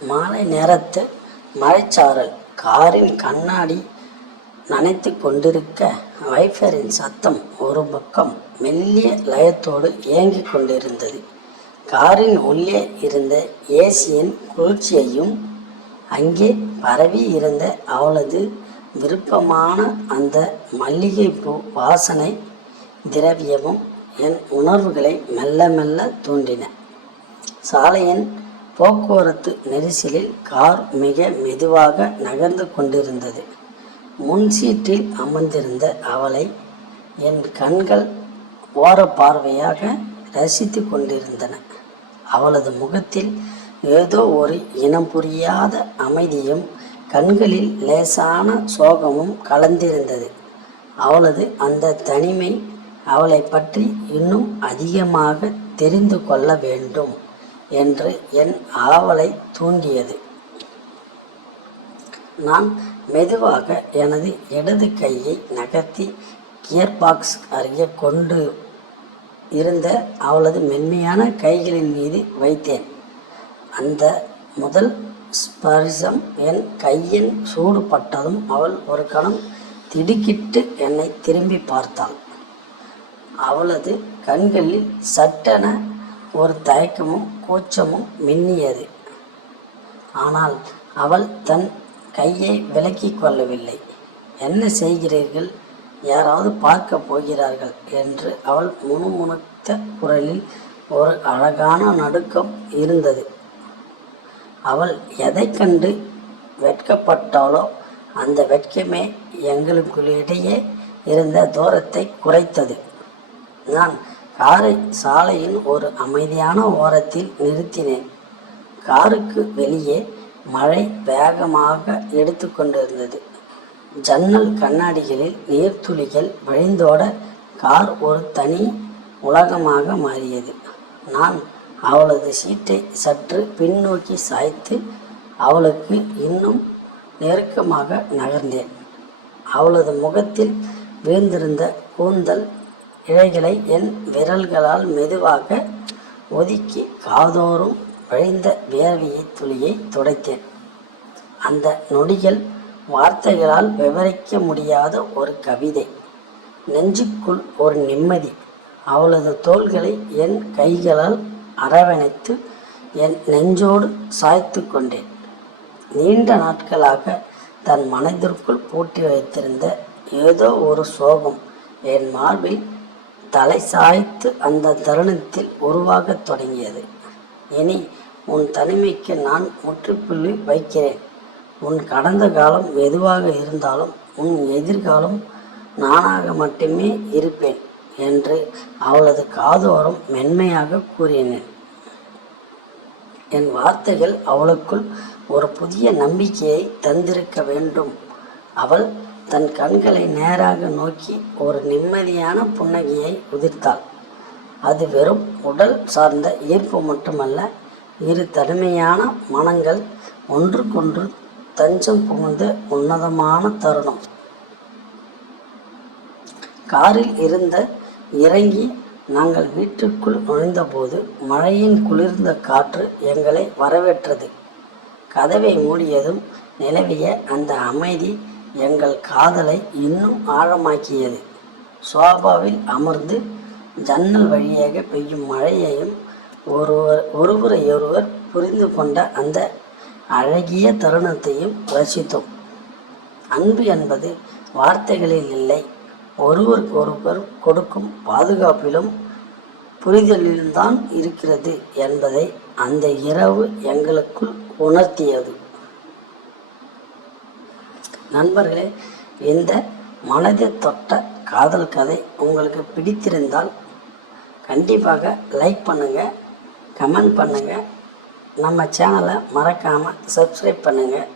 மாலை நேரத்து மழைச்சாரல் காரின் கண்ணாடி நனைத்து கொண்டிருக்க, வைஃபரின் சத்தம் ஒரு பக்கம் மெல்லிய லயத்தோடு இயங்கிக் கொண்டிருந்தது. காரின் உள்ளே இருந்த ஏசியின் குளிர்ச்சியையும் அங்கே பரவி இருந்த அவளது விருப்பமான அந்த மல்லிகைப்பூ வாசனை திரவியமும் என் உணர்வுகளை மெல்ல மெல்ல தூண்டின. சாலையின் போக்குவரத்து நெரிசலில் கார் மிக மெதுவாக நகர்ந்து கொண்டிருந்தது. முன் சீட்டில் அமர்ந்திருந்த அவளை என் கண்கள் ஓர பார்வையாக ரசித்து கொண்டிருந்தன. அவளது முகத்தில் ஏதோ ஒரு இனம் புரியாத அமைதியும் கண்களில் லேசான சோகமும் கலந்திருந்தது. அவளது அந்த தனிமை அவளை பற்றி இன்னும் அதிகமாக தெரிந்து கொள்ள வேண்டும் என்று என் ஆவலை தூண்டியது. நான் மெதுவாக எனது இடது கையை நகர்த்தி கியர்பாக்ஸ் அருகே கொண்டு இருந்த அவளது மென்மையான கைகளின் மீது வைத்தேன். அந்த முதல் ஸ்பரிசம் என் கையின் சூடு பட்டதும் அவள் ஒரு கணம் திடுக்கிட்டு என்னை திரும்பி பார்த்தாள். அவளது கண்களில் சட்டென ஒரு தயக்கமும் கூச்சமும் மின்னியது. ஆனால் அவள் தன் கையை விலக்கிக் கொள்ளவில்லை. என்ன செய்கிறீர்கள்? யாராவது பார்க்க போகிறார்கள் என்று அவள் முணுமுணுத்த குரலில் ஒரு அழகான நடுக்கம் இருந்தது. அவள் எதை கண்டு வெட்கப்பட்டாளோ அந்த வெட்கமே எங்களுக்கிடையே இருந்த தூரத்தை குறைத்தது. நான் காரை சாலையின் ஒரு அமைதியான ஓரத்தில் நிறுத்தினேன். காருக்கு வெளியே மழை வேகமாக எடுத்து கொண்டிருந்தது. ஜன்னல் கண்ணாடிகளில் நீர்த்துளிகள் வழிந்தோட கார் ஒரு தனி உலகமாக மாறியது. நான் அவளது சீட்டை சற்று பின்னோக்கி சாய்த்து அவளுக்கு இன்னும் நெருக்கமாக நகர்ந்தேன். அவளது முகத்தில் வீழ்ந்திருந்த கூந்தல் இழைகளை என் விரல்களால் மெதுவாக ஒதுக்கி காதோறும் வழிந்த வேர்வையை துளியை துடைத்தேன். அந்த நொடிகள் வார்த்தைகளால் விவரிக்க முடியாத ஒரு கவிதை. நெஞ்சுக்குள் ஒரு நிம்மதி. அவளது தோள்களை என் கைகளால் அரவணைத்து என் நெஞ்சோடு சாய்த்து கொண்டேன். நீண்ட நாட்களாக தன் மனதிற்குள் பூட்டி வைத்திருந்த ஏதோ ஒரு சோகம் என் மார்பில் தலை சாய்த்து அந்த தருணத்தில் உருவாகத் தொடங்கியது. இனி உன் தனிமைக்கு நான் முற்றுப்புள்ளி வைக்கிறேன். உன் கடந்த காலம் எதுவாக இருந்தாலும் உன் எதிர்காலம் நானாக மட்டுமே இருப்பேன் என்று அவளது காதோரம் மென்மையாக கூறினேன். என் வார்த்தைகள் அவளுக்குள் ஒரு புதிய நம்பிக்கையை தந்திருக்க வேண்டும். அவள் தன் கண்களை நேராக நோக்கி ஒரு நிம்மதியான புன்னகையை உதிர்த்தாள். அது வெறும் உடல் சார்ந்த ஈர்ப்பு மட்டுமல்ல, இரு தனிமையான மனங்கள் ஒன்றுக்கொன்று தஞ்சம் புகுந்த உன்னதமான தருணம். காரில் இறங்கி நாங்கள் வீட்டுக்குள் நுழைந்தபோது மழையின் குளிர்ந்த காற்று எங்களை வரவேற்றது. கதவை மூடியதும் நிலவிய அந்த அமைதி எங்கள் காதலை இன்னும் ஆழமாக்கியது. சோபாவில் அமர்ந்து ஜன்னல் வழியாக பெய்யும் மழையையும் ஒருவரையொருவர் புரிந்து கொண்ட அந்த அழகிய தருணத்தையும் ரசித்தோம். அன்பு என்பது வார்த்தைகளில் இல்லை, ஒருவருக்கொருவர் கொடுக்கும் பாதுகாப்பிலும் புரிதலில்தான் இருக்கிறது என்பதை அந்த இரவு எங்களுக்குள் உணர்த்தியது. நண்பர்களே, இந்த மனதை தொட்ட காதல் கதை உங்களுக்கு பிடித்திருந்தால் கண்டிப்பாக லைக் பண்ணுங்கள், கமெண்ட் பண்ணுங்கள், நம்ம சேனலை மறக்காமல் சப்ஸ்கிரைப் பண்ணுங்கள்.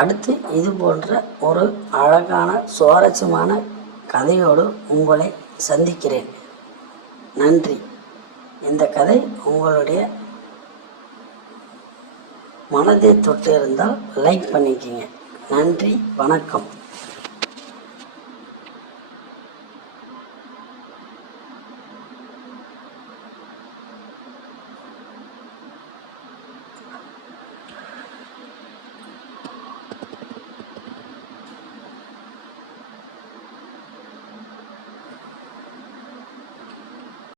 அடுத்து இது போன்ற ஒரு அழகான சுவாரஸ்யமான கதையோடு உங்களை சந்திக்கிறேன். நன்றி. இந்த கதை உங்களுடைய மனதை தொட்டு இருந்தால் லைக் பண்ணிக்கோங்க. நன்றி, வணக்கம்.